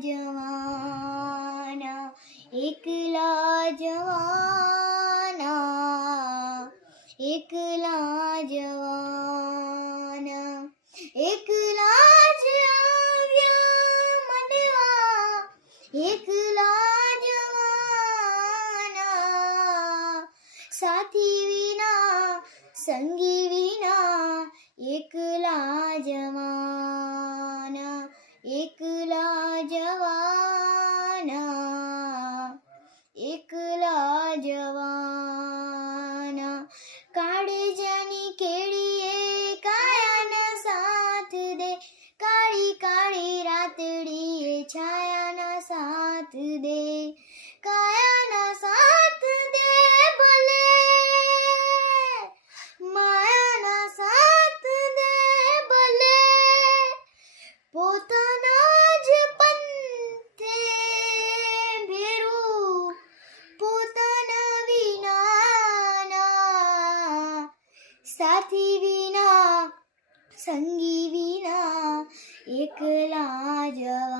જવાના, એકલા જવાના, એકલા જવાના, એકલા જ આવ્યા મનવા, એકલા જવાના, સાથી વિના સંગી વિના, એકલા જવાના, એકલા જવાના, એકલા જવાના, કાળજાની કેડીએ કાયાના સાથ દે, કાળી કાળી રાતડીએ છાયાના સાથ દે, કાયાના સાથ દે ભલે, માયાના સાથ દે ભલે, પોતાના જ પંથે ભેરું, પોતાના વિનાના, સાથી વિના સંગી વિના, એકલા જવાના.